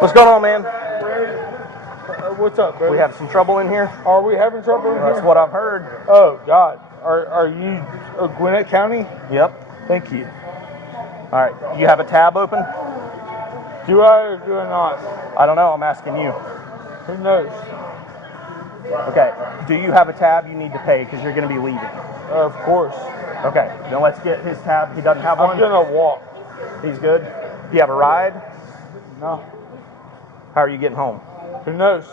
What's going on, man? What's up, bro? We have some trouble in here? Are we having trouble in here? That's what I've heard. Oh, God. Are you Gwinnett County? Yep. Thank you. All right. You have a tab open? Do I or do I not? I don't know. I'm asking you. Who knows? Okay. Do you have a tab you need to pay because you're going to be leaving? Of course. Okay. Then let's get his tab. He doesn't have one? I'm going to walk. He's good? Do you have a ride? No. How are you getting home? Who knows?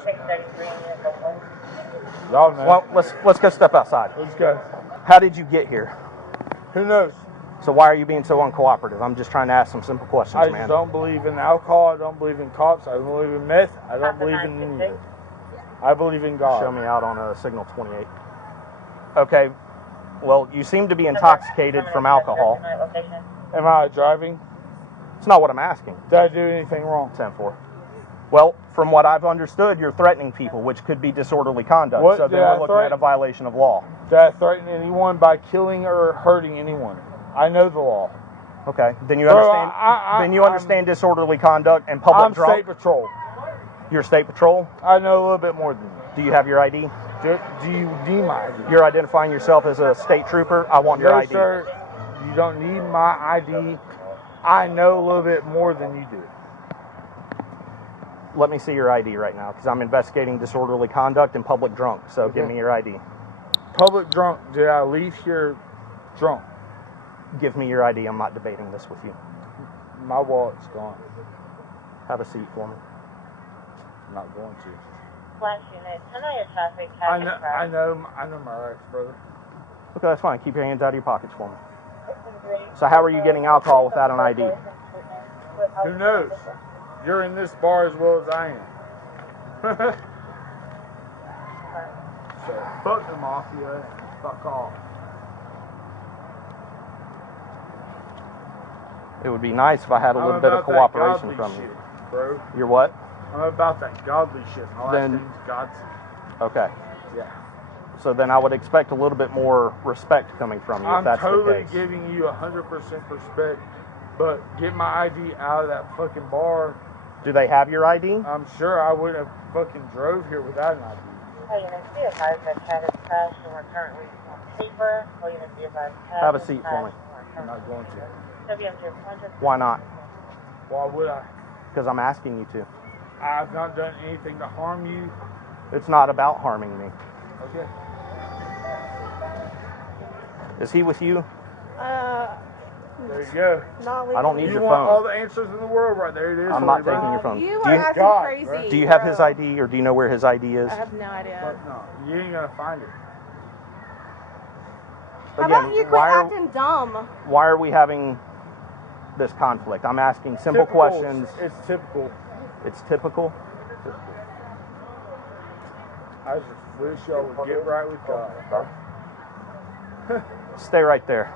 Y'all know. Well, let's go step outside. Let's go. How did you get here? Who knows? So why are you being so uncooperative? I'm just trying to ask some simple questions, I man. just don't believe in alcohol. I don't believe in cops. I don't believe in meth. I don't believe in any of it. I believe in God. Show me out on a signal 28. Okay. Well, you seem to be intoxicated from alcohol. Am I driving? It's not what I'm asking. Did I do anything wrong? 10-4. Well, from what I've understood, you're threatening people, which could be disorderly conduct. What so then we're looking at a violation of law. Did I threaten anyone by killing or hurting anyone? I know the law. Okay. Then you understand. Then you understand disorderly conduct and public drunk. I'm state patrol. You're state patrol. I know a little bit more than you. Do you have your ID? Do you need my ID? You're identifying yourself as a state trooper. I want your ID. No, sir. You don't need my ID. I know a little bit more than you do. Let me see your ID right now, because I'm investigating disorderly conduct and public drunk. So give me your ID. Public drunk. Did I leave here drunk? Give me your ID. I'm not debating this with you. My wallet's gone. Have a seat for me. I'm not going to. Flash unit. I know your traffic. I know my rights, brother. Okay, that's fine. Keep your hands out of your pockets for me. So how are you getting alcohol without an ID? Who knows? You're in this bar as well as I am. So, fuck the mafia. Fuck off. It would be nice if I had a little bit of cooperation from you. Bro. You're what? I'm about that godly shit. My last name's Godsey. Okay. Yeah. So then I would expect a little bit more respect coming from you if that's the case. I'm totally giving you 100% respect, but get my ID out of that fucking bar. Do they have your ID? I'm sure I wouldn't have fucking drove here without an ID. Hey, unit, be advised that Chad is crashed and we're currently on paper. Unit, be advised Chad Have a seat for me. I'm not going to. Why not? Why would I? Because I'm asking you to. I've not done anything to harm you. It's not about harming me. Okay. Is he with you? There you go. I don't need your phone. You want all phone. the answers in the world right there. It is. I'm not taking your phone. You are acting crazy. Do you have his ID, or do you know where his ID is? I have no idea. No, you ain't gonna find it. How about you quit acting dumb? Why are we having this conflict? I'm asking simple questions. It's typical. It's typical? I just wish y'all would get right with God. Stay right there.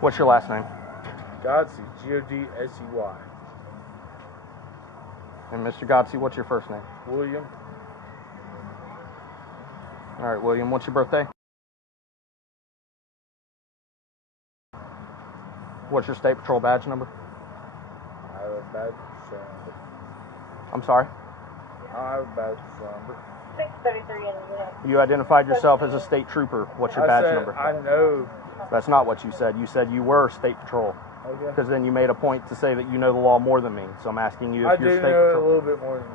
What's your last name? Godsey, Godsey. And Mr. Godsey, what's your first name? William. All right, William, what's your birthday? What's your state patrol badge number? I have a badge number. I'm sorry? I have a badge number. 633 in the unit. You identified yourself as a state trooper. What's your badge number? I know. That's not what you said. You said you were state patrol. Okay. Because then you made a point to say that you know the law more than me. So I'm asking you if you're state patrol. I do know a little bit more than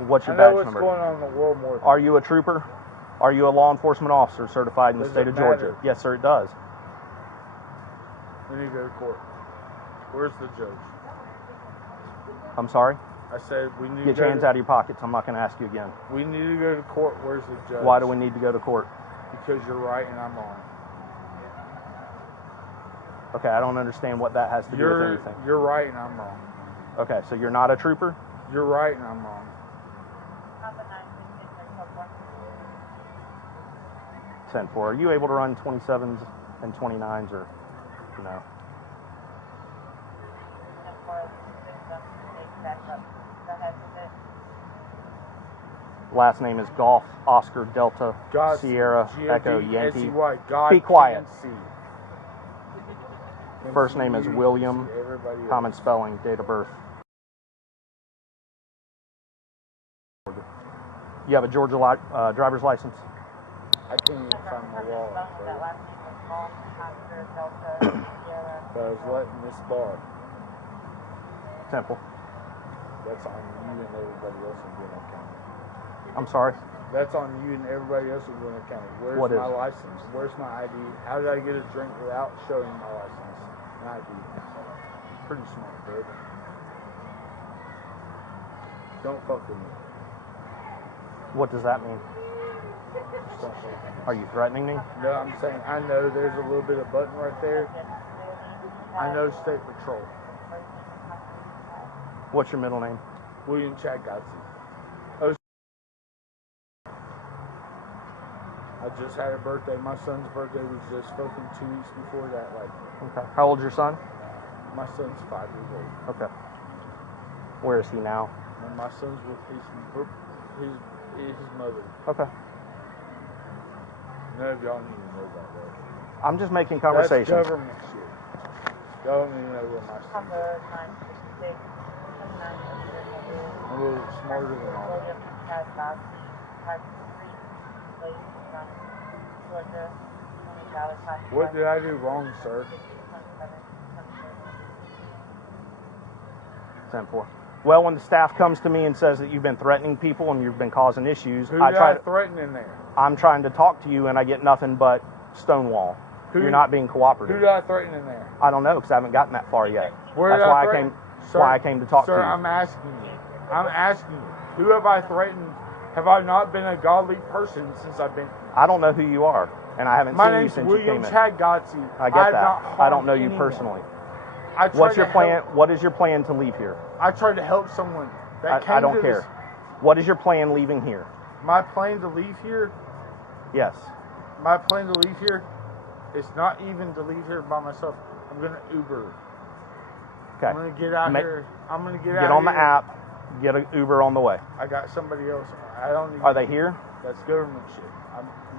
you. What's your badge number? I know what's going on in the world more than Are you a trooper? Are you a law enforcement officer certified in the state of Georgia? Yes, sir, it does. We need to go to court. Where's the judge? I'm sorry? I said we need to Get your hands out of your pockets. I'm not going to ask you again. We need to go to court. Where's the judge? Why do we need to go to court? Because you're right and I'm wrong. Okay, I don't understand what that has to do with anything. You're right and I'm wrong. Okay, so you're not a trooper? You're right and I'm wrong. 10-4. Are you able to run 27s and 29s or no? Last name is Golf, Oscar, Delta, Sierra, Echo, Yankee. Be quiet. First name is William. Everybody else. Common spelling. Date of birth. You have a Georgia driver's license? I can't even find my wallet, bro. But I was letting this bar. Temple. That's on you and everybody else in Gwinnett County. I'm sorry? That's on you and everybody else in Gwinnett County. Where's What is my it? license? Where's my ID? How did I get a drink without showing my license and ID? Pretty smart, bro. Don't fuck with me. What does that mean? Just don't fuck with me. Are you threatening me? No, I'm saying I know there's a little bit of button right there. I know State Patrol. What's your middle name? William Godsey. I just had a birthday. My son's birthday was just fucking 2 weeks before that. Like, Okay. How old's your son? my son's 5 years old. Okay. Where is he now? And my son's with his mother. Okay. None of y'all need to know that, though. I'm just making conversation. That's government shit. Y'all don't even know where my son is. I'm a little smarter than all that. What did I do wrong, sir? 10-4. Well, when the staff comes to me and says that you've been threatening people and you've been causing issues, Who did I threaten in there? I'm trying to talk to you and I get nothing but stonewall. You're not being cooperative. Who did I threaten in there? I don't know because I haven't gotten that far yet. Where That's did why I threaten? why I came to talk to Sir, you. I'm asking you. I'm asking you. Who have I threatened? Have I not been a godly person since I've been? I don't know who you are, and I haven't My seen you name's since William you came in. Godsey. I get that. I don't know you anyone. personally. I tried What's your to plan? help- What is your plan to leave here? I tried to help someone. That came I don't to care. this- What is your plan leaving here? My plan to leave here. Yes. My plan to leave here. It's not even to leave here by myself. I'm gonna Uber. Okay. I'm gonna get out Ma- here. I'm gonna get out. Get on the here. app. Get an Uber on the way. I got somebody else. I don't need. Are they here? That's government shit.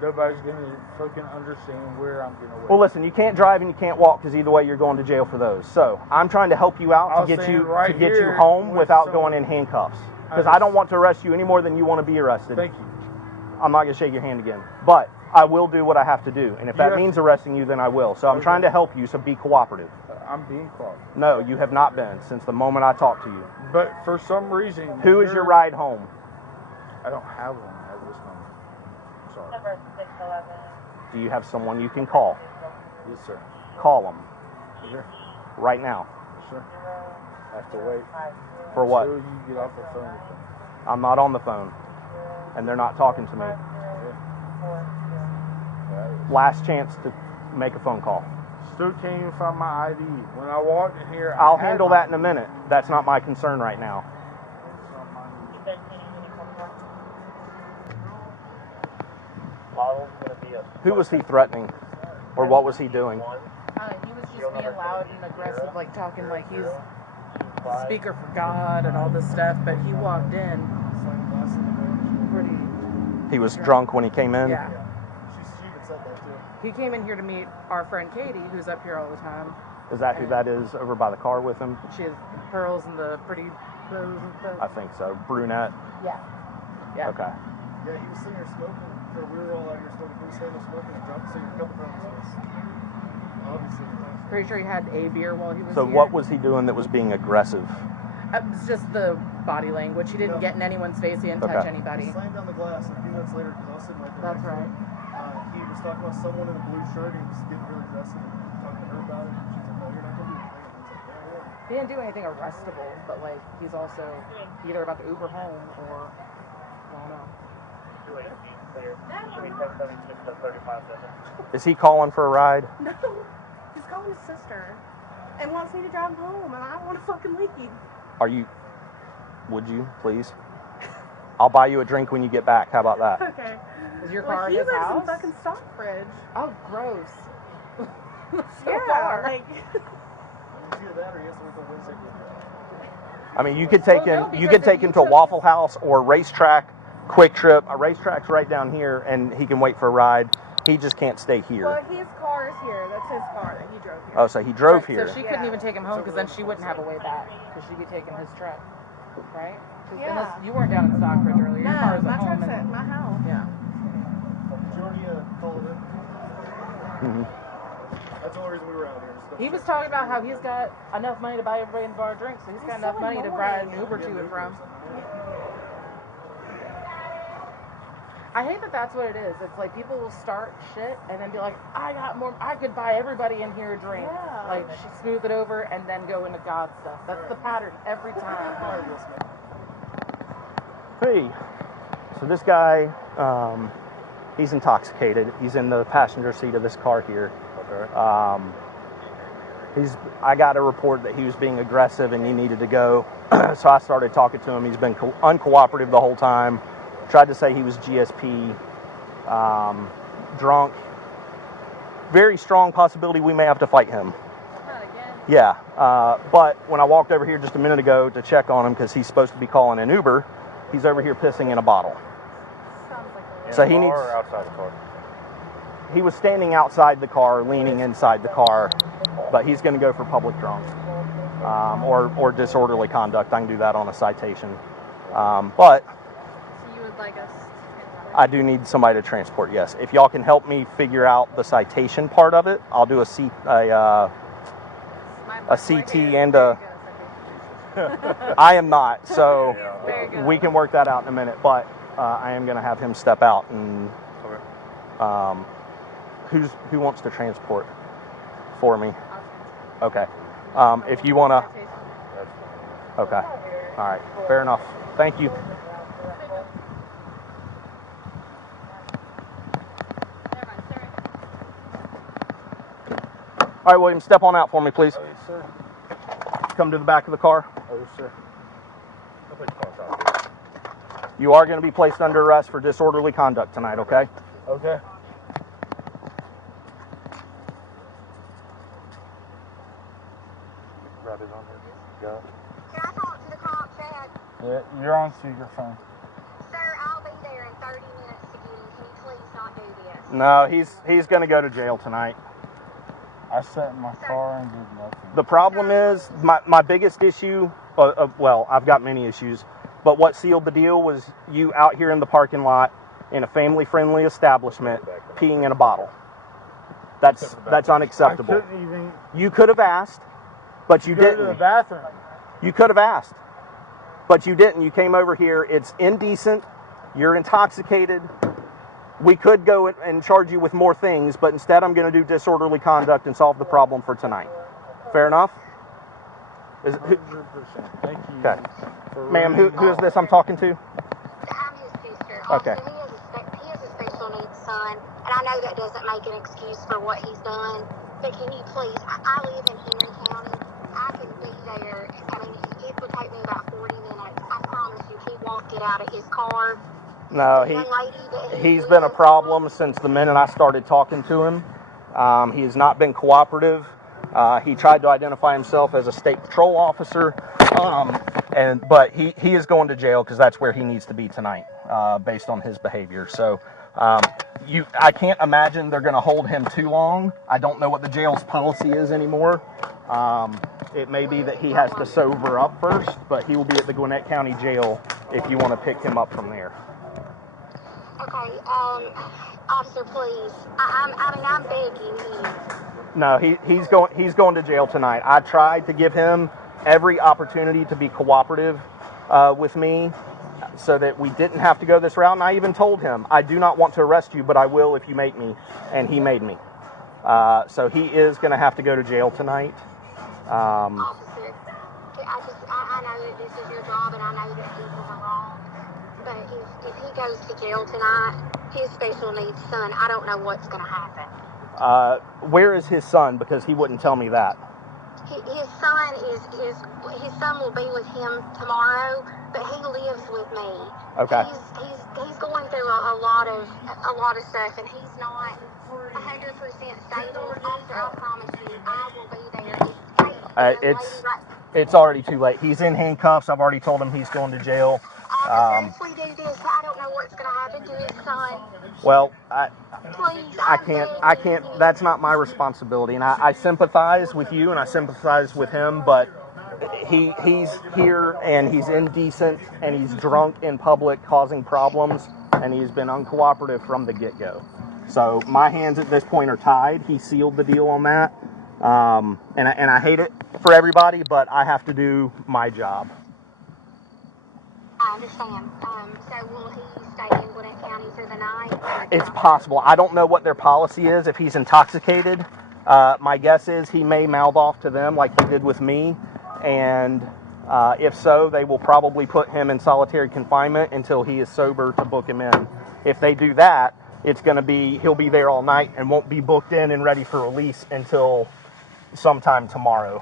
Nobody's gonna fucking understand where I'm gonna wait. Well, listen, you can't drive and you can't walk because either way you're going to jail for those. So I'm trying to help you out I'll to get stand you right to get you here home with without someone. going in handcuffs. Because I I don't just- want to arrest you any more than you want to be arrested. Thank you. I'm not going to shake your hand again. But I will do what I have to do. And if that have means arresting you, then I will. So I'm Okay. trying to help you, so be cooperative. I'm being called. No, you have not been since the moment I talked to you. But for some reason, Who is your ride home? I don't have one at this moment. Sorry. Number 611. Do you have someone you can call? Yes, sir. Call them Here. right now. Yes, sir. I have to wait For what? until you get off the phone with them. I'm not on the phone. And they're not talking to me. Last chance to make a phone call. Still can't even find my ID. When I walked in here, I'll I had handle my that in a minute. That's not my concern right now. Who was he threatening? Or what was he doing? He was just being loud and aggressive, like talking like he's the speaker for God and all this stuff. But he walked in pretty. He was drunk when he came in? Yeah. She even said that too. He came in here to meet our friend Katie, who's up here all the time. Is that who that is over by the car with him? She has pearls and the pretty bows and stuff. I think so. Brunette? Yeah. Yeah. Okay. Yeah, he was sitting here smoking. So we were all out here smoking. He was standing there smoking and dropped a cigarette, a couple times his face. Obviously. Pretty sure he had a beer while he was So here. what was he doing that was being aggressive? It was just the body language. He didn't get in anyone's face. He didn't touch Okay. He anybody. slammed down the glass, and a few minutes later, because I was sitting right there. That's right. He was talking about someone in a blue shirt. He was getting really aggressive and talking to her about it. She's like, "No, you're not gonna do anything." I was like, "Yeah, yeah." He didn't do anything arrestable, but like he's also either about to Uber home or I don't know. Is he calling for a ride? No, he's calling his sister and wants me to drive him home, and I don't want to fucking leave. Are you? Would you, please? I'll buy you a drink when you get back. How about that? Okay. Is your car Well, in he his lives house? in fucking Stockbridge. Oh, gross. So Yeah, far. like It's either that or he has to wait till Wednesday. I mean, you could take Well, him. no, You because could take if you him to took- Waffle House or Racetrack, Quick Trip. A Racetrack's right down here, and he can wait for a ride. He just can't stay here. well, his car car is here. That's his car that he drove here. Oh, so he drove Right, here. So she couldn't even take him home because then she wouldn't have a way back because she'd be taking his truck, right? Yeah. Unless you weren't down in Stockbridge earlier. Your car No, is my at home. truck's at my house. Yeah. Did you already call it in? Mhm. That's the only reason we were out here. Just He was talking about how he's got enough money to buy everybody in the bar drinks, so he's got enough money to ride an Uber to and from. I hate that that's what it is. It's like people will start shit and then be like, I got more, I could buy everybody in here a drink. Yeah. Like, smooth it over and then go into God stuff. That's the pattern every time. Hey, so this guy, he's intoxicated. He's in the passenger seat of this car here. Okay. I got a report that he was being aggressive and he needed to go. So I started talking to him. He's been uncooperative the whole time. Tried to say he was GSP, drunk. Very strong possibility we may have to fight him. Not again. Yeah, but when I walked over here just a minute ago to check on him because he's supposed to be calling an Uber, he's over here pissing in a bottle. Sounds like a So he needs. Or outside the car. He was standing outside the car, leaning inside the car, but he's going to go for public drunk or disorderly conduct. I can do that on a citation. But So you would like us to I do need somebody to transport, yes. If y'all can help me figure out the citation part of it, I'll do a CT and a... I am not, so we can work that out in a minute, but I am going to have him step out and... Who wants to transport for me? Okay. If you want to... Okay. All right. Fair enough. Thank you. All right, William, step on out for me, please. Oh, yes, sir. Come to the back of the car. Oh, yes, sir. I'll put your car out here. You are going to be placed under arrest for disorderly conduct tonight, okay? Okay. Got it on there. Got it. Can I talk to the cop, Chad? Yeah, you're on speakerphone. Sir, I'll be there in 30 minutes to get him. Can you please not do this? No, he's going to go to jail tonight. I sat in my car and did nothing. The problem is, my biggest issue, well, I've got many issues, but what sealed the deal was you out here in the parking lot in a family-friendly establishment peeing in a bottle. That's unacceptable. I couldn't even You could have asked, but you go to the didn't. bathroom. You could have asked, but you didn't. You came over here. It's indecent. You're intoxicated. We could go and charge you with more things, but instead I'm going to do disorderly conduct and solve the problem for tonight. Fair enough? 100%. Thank you. Okay. Ma'am, who is this I'm talking to? I'm his sister. Okay. Also, he has a special needs son, and I know that doesn't make an excuse for what he's done, but can you please, I live in Henry County. I can be there. I mean, it would take me about 40 minutes. I promise you, he won't get out of his car. No, The young lady that he's been a problem since the minute I started talking to him. He has not been cooperative. He tried to identify himself as a state patrol officer, but he is going to jail because that's where he needs to be tonight, based on his behavior. So I can't imagine they're going to hold him too long. I don't know what the jail's policy is anymore. It may be that he has to sober up first, but he will be at the Gwinnett County Jail if you want to pick him up from there. Okay, officer, please. I'm begging you. No, he's going to jail tonight. I tried to give him every opportunity to be cooperative with me so that we didn't have to go this route. And I even told him, I do not want to arrest you, but I will if you make me. And he made me. So he is going to have to go to jail tonight. Officer, I know that this is your job, and I know that people are wrong. But if he goes to jail tonight, his special needs son, I don't know what's going to happen. Where is his son? Because he wouldn't tell me that. His son will be with him tomorrow, but he lives with me. Okay. He's going through a lot of stuff, and he's not 100% stable. Officer, I promise you, I will be there. It's already too late. He's in handcuffs. I've already told him he's going to jail. Officer, if we do this, I don't know what's going to happened to his son. Well, Please, I can't, that's not my responsibility. And I sympathize with you and I sympathize with him, but he's here and he's indecent and he's drunk in public causing problems and he's been uncooperative from the get-go. So my hands at this point are tied. He sealed the deal on that. And I hate it for everybody, but I have to do my job. I understand. So will he stay in Gwinnett County for the night? It's possible. I don't know what their policy is if he's intoxicated. My guess is he may mouth off to them like he did with me. And if so, they will probably put him in solitary confinement until he is sober to book him in. If they do that, it's going to be, he'll be there all night and won't be booked in and ready for release until sometime tomorrow.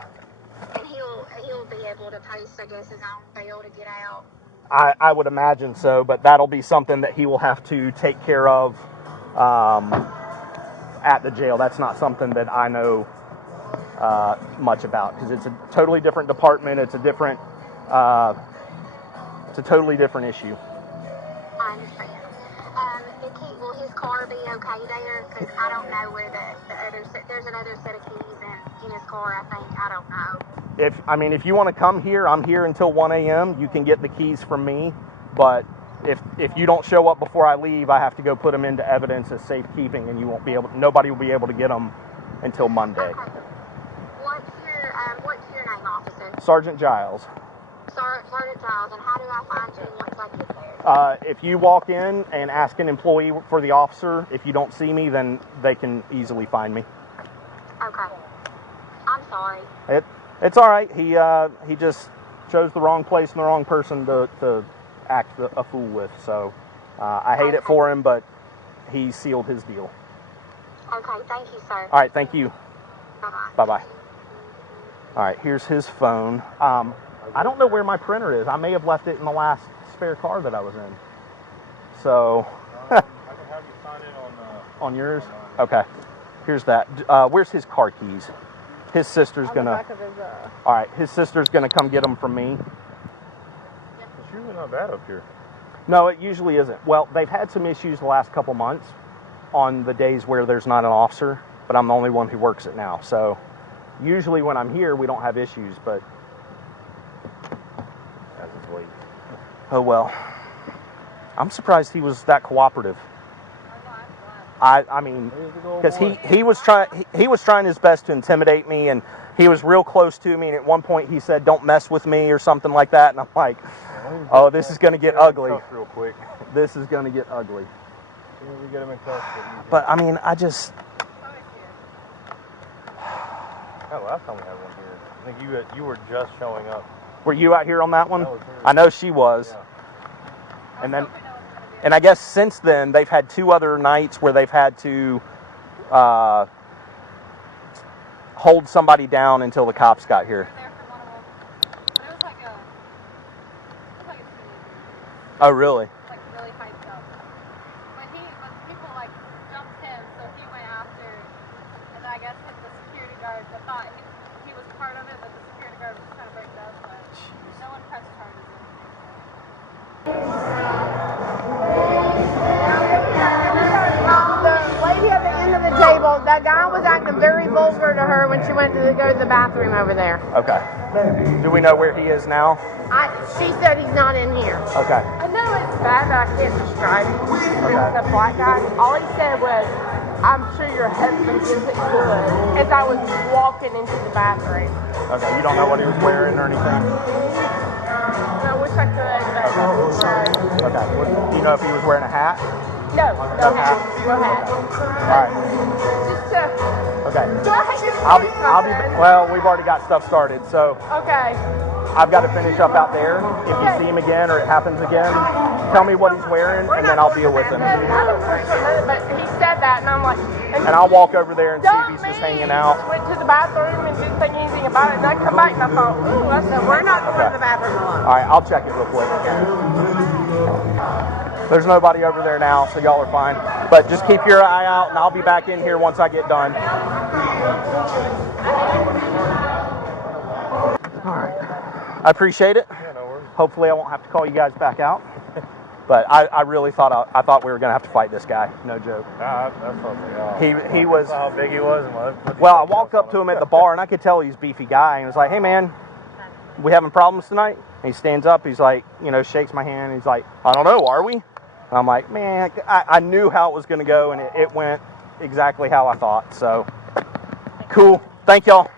And he'll be able to post, I guess, his own bail to get out. I would imagine so, but that'll be something that he will have to take care of at the jail. That's not something that I know much about because it's a totally different department. It's a totally different issue. I understand. Will his car be okay there? Because I don't know where there's another set of keys in his car, I think. I don't know. If you want to come here, I'm here until 1 a.m. You can get the keys from me, but if you don't show up before I leave, I have to go put them into evidence as safekeeping, and nobody will be able to get them until Monday. Okay. What's your name, officer? Sergeant Giles. Sergeant Giles, and how do I find you once I get there? If you walk in and ask an employee for the officer, if you don't see me, then they can easily find me. Okay. I'm sorry. It's all right. He just chose the wrong place and the wrong person to act a fool with. So I hate it for him, but he sealed his deal. Okay, thank you, sir. All right, thank you. Bye-bye. Bye-bye. All right, here's his phone. I don't know where my printer is. I may have left it in the last spare car that I was in. So I can have you sign in on yours? Okay. Here's that. Where's his car keys? His sister's gonna. On the back of his, All right, his sister's gonna come get them from me. It's usually not bad up here. No, it usually isn't. Well, they've had some issues the last couple months on the days where there's not an officer, but I'm the only one who works it now. So usually when I'm here, we don't have issues, but As it's late. oh well. I'm surprised he was that cooperative. I mean, because he was trying his best to intimidate me, and he was real close to me. And at one point, he said, "Don't mess with me" or something like that. And I'm like, "Oh, this is going to get ugly. Real quick. This is going to get ugly." We get him in cuffs. But I mean, I just. Oh, last time we had one here. I think you were just showing up. Were you out here on that one? That was her. I know she was. Yeah. And I guess since then, they've had 2 other nights where they've had to hold somebody down until the cops got here. Oh, really? Like really hyped up. When people like jumped him, so he went after, and I guess hit the security guard that thought he was part of it, but the security guard was trying to break that, but no one pressed charges or The lady at the end of the table, that guy was acting very vulgar to her when she went to go to the bathroom over there. Okay. Do we know where he is now? She said he's not in here. Okay. I know it's bad, but I can't describe it. The black guy, all he said was, "I'm sure your husband gives it good," as I was walking into the bathroom. Okay. You don't know what he was wearing or anything? I wish I could, but Okay. Do you know if he was wearing a hat? no hat. No hat. All right. Just Okay. go ahead and I'll be. something. Well, we've already got stuff started, so Okay. I've got to finish up out there. If you see him again or it happens again, tell me what he's wearing, and then I'll deal with him. I don't push for her, but he said that, and I'm like, And I'll walk over there and see if he's just hanging out. Went to the bathroom and didn't think anything about it, and I come back and I thought, ooh, I said, we're not going to the bathroom alone. All right, I'll check it real quick. There's nobody over there now, so y'all are fine. But just keep your eye out, and I'll be back in here once I get done. All right. I appreciate it. Yeah, no worries. Hopefully I won't have to call you guys back out. But I really thought I thought we were gonna have to fight this guy. No joke. That's what He was. how big he was and what Well, I walked up to him at the bar and I could tell he's a beefy guy, and was like, "Hey man, we having problems tonight?" And he stands up. He's like, shakes my hand. He's like, "I don't know. Are we?" And I'm like, "Man, I knew how it was gonna go, and it went exactly how I thought." So cool. Thank y'all.